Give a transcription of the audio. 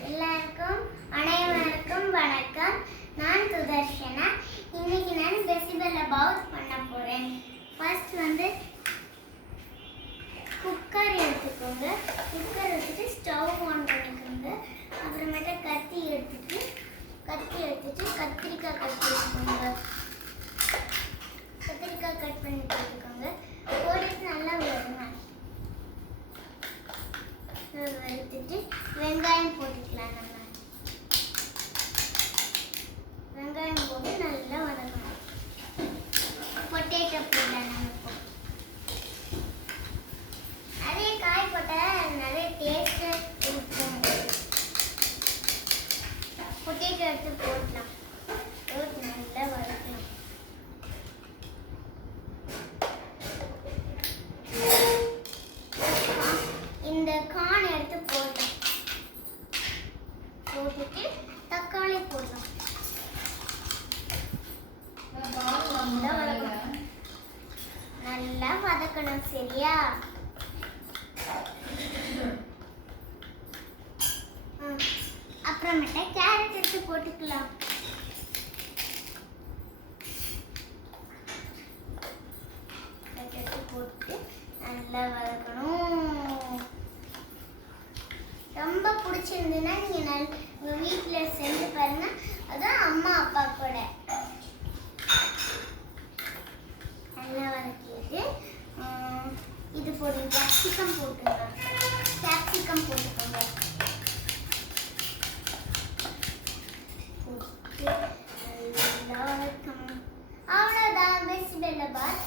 எல்லாருக்கும் அனைவருக்கும் வணக்கம். நான் சுதர்ஷனா. இன்னைக்கு நான் பெசிபெல்லாபாத் பண்ண போறேன். ஃபர்ஸ்ட் குக்கர் எடுத்துக்கோங்க. குக்கர் எடுத்துட்டு ஸ்டவ் ஆன் பண்ணிக்கோங்க. அப்புறமேட்டு கத்தி எடுத்துட்டு கத்திரிக்காய் கட் பண்ணிக்கோங்க. கத்திரிக்காய் கட் பண்ணி போட்டுக்கோங்க. போட்டுட்டு நல்லா வறுத்துட்டு வெங்காயம் போட்டுக்கலாம். நம்ம வெங்காயம் போட்டு நல்லா வதக்கணும். பொட்டேட்டோ போடலாம். நம்ம நிறைய காய் போட்டால் நிறைய டேஸ்ட் இருக்கும். பொட்டேட்டோ எடுத்து போடலாம். போட்டு நல்லா வதக்கணும். இந்த கார்ன் எடுத்து போடலாம். போட்டுட்டு தக்காளி போடலாம். நல்லா வதக்கணும். சரியா? அப்புறமேட்ட கேரட் எடுத்து போட்டுக்கலாம். எடுத்து போட்டு நல்லா வதக்கணும். ரொம்ப பிடிச்சிருந்துன்னா நீங்கள் உங்கள் வீட்டில் செஞ்சு பாருங்க. அதான் அம்மா அப்பா கூட நல்லா வதக்கிட்டு இது போடுங்க. கேப்சிகம் போட்டுங்க. கேப்சிகம் போட்டுக்கோங்க. போட்டு நல்லா வதக்கணும். அவ்வளோதான். பெசிபெல்லாபாத்